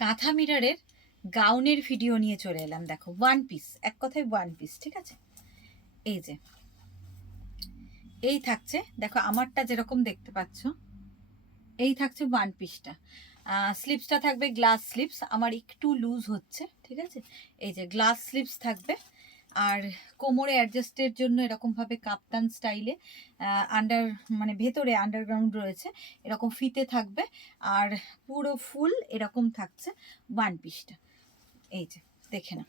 কাঁথা মিররের গাউনের ভিডিও নিয়ে চলে এলাম। দেখো ওয়ান পিস, এক কথায় ওয়ান পিস, ঠিক আছে। এই যে এই থাকছে, দেখো আমারটা যেরকম দেখতে পাচ্ছ এই থাকছে ওয়ান পিসটা। স্লিপসটা থাকবে গ্লাস স্লিপস, আমার একটু লুজ হচ্ছে, ঠিক আছে। এই যে গ্লাস স্লিপস থাকবে, আর কোমরে অ্যাডজাস্টের জন্য এরকমভাবে কাপ্তান স্টাইলে আন্ডার মানে ভেতরে আন্ডারগ্রাউন্ড রয়েছে, এরকম ফিতে থাকবে, আর পুরো ফুল এরকম থাকছে ওয়ান পিসটা। এই যে দেখে না,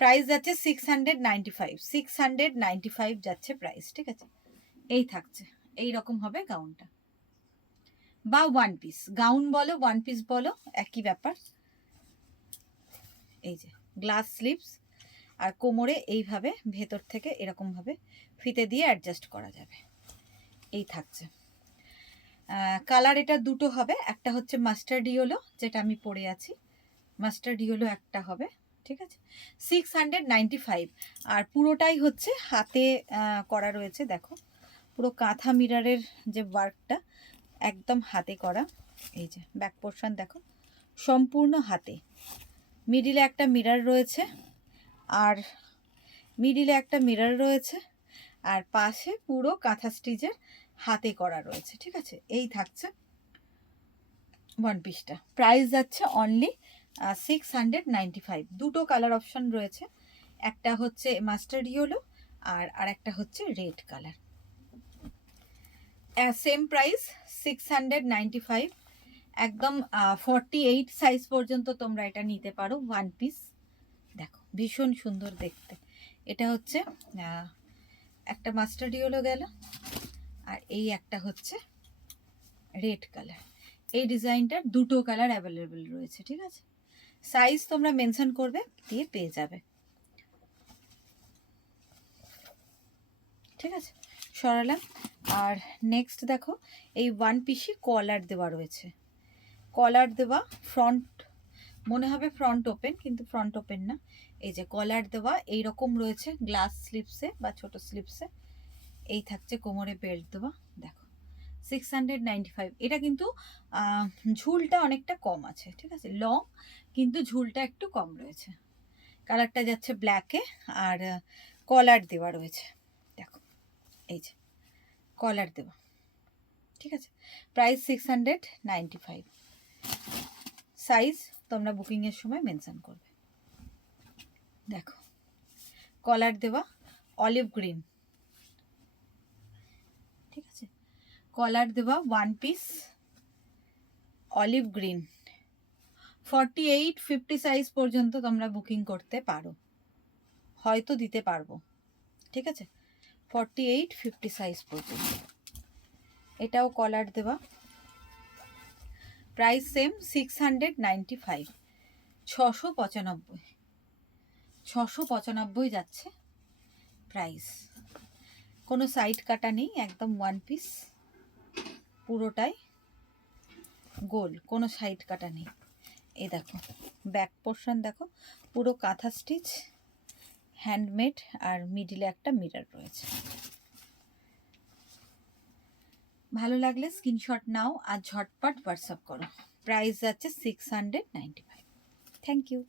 প্রাইস যাচ্ছে 695, 695 যাচ্ছে প্রাইস, ঠিক আছে। এই থাকছে, এই রকম হবে গাউনটা, বা ওয়ান পিস, গাউন বলো ওয়ান পিস বলো একই ব্যাপার। এই যে গ্লাস স্লিভস, আর কোমরে এইভাবে ভেতর থেকে এরকমভাবে ফিতে দিয়ে অ্যাডজাস্ট করা যাবে। এই থাকছে কালার, এটা দুটো হবে, একটা হচ্ছে মাস্টার্ড ইয়েলো যেটা আমি পরে আছি, মাস্টার্ড ইয়েলো একটা হবে, ঠিক আছে। 695, আর পুরোটাই হচ্ছে হাতে করা রয়েছে। দেখো পুরো কাঁথা মিররের যে ওয়ার্কটা একদম হাতে করা। এই যে ব্যাক পোর্শন দেখো সম্পূর্ণ হাতে, মিডিলে একটা মিরর রয়েছে, আর মিডিলে একটা মিরর রয়েছে, আর পাশে পুরো কাঁথা স্টিচের হাতে করা রয়েছে, ঠিক আছে। এই থাকছে ওয়ান পিসটা, প্রাইস যাচ্ছে অনলি 695। দুটো কালার অপশন রয়েছে, একটা হচ্ছে মাস্টার্ড ইয়েলো আর একটা হচ্ছে রেড কালার। সেম প্রাইস 695, একদম 48 সাইজ পর্যন্ত তোমরা এটা নিতে পারো ওয়ান পিস। দেখো ভীষণ সুন্দর দেখতে। এটা হচ্ছে একটা মাস্টার্ড ইয়েলো গেল, আর এই একটা হচ্ছে রেড কালার। এই ডিজাইনটার দুটো কালার অ্যাভেলেবেল রয়েছে, ঠিক আছে। সাইজ তোমরা মেনশন করবে, দিয়ে পেয়ে যাবে, ঠিক আছে। সরালাম। আর নেক্সট দেখো এই ওয়ান পিসই কলার দেওয়া রয়েছে, কলার দেওয়া, ফ্রন্ট মনে হবে ফ্রন্ট ওপেন, কিন্তু ফ্রন্ট ওপেন না। এই যে কলার দেওয়া এই রকম রয়েছে গ্লাস স্লিপসে বা ছোট স্লিপসে। এই থাকছে কোমরে বেল্ট দেওয়া। দেখো 695, এটা কিন্তু ঝুলটা অনেকটা কম আছে, ঠিক আছে, লং কিন্তু ঝুলটা একটু কম রয়েছে। কালারটা যাচ্ছে ব্ল্যাকে, আর কলার দেওয়া রয়েছে। দেখো এই যে কলার দেওয়া, ঠিক আছে। প্রাইস 695, সাইজ তোমরা বুকিংয়ের সময় মেনশন করবে। দেখো কলার দেওয়া অলিভ গ্রিন, ঠিক আছে, কলার দেওয়া one piece olive green. 48, 50 size পর্যন্ত তোমরা বুকিং করতে পারো, হয়তো দিতে পারবো, ঠিক আছে। 48, 50 সাইজ পর্যন্ত। এটাও কলার দেওয়া, প্রাইস সেম 695, 695, 695 যাচ্ছে প্রাইস। কোনো সাইড কাটা নেই, একদম ওয়ান পিস, পুরোটাই গোল, কোনো সাইড কাটা নেই। এই দেখো ব্যাক পোর্শন দেখো পুরো কাঁথা স্টিচ, হ্যান্ডমেড, আর মিডিলে একটা মিরর রয়েছে। ভালো লাগলে স্ক্রিনশট নাও আর ঝটপট হোয়াটসঅ্যাপ করো। প্রাইস যাচ্ছে 695। Thank you.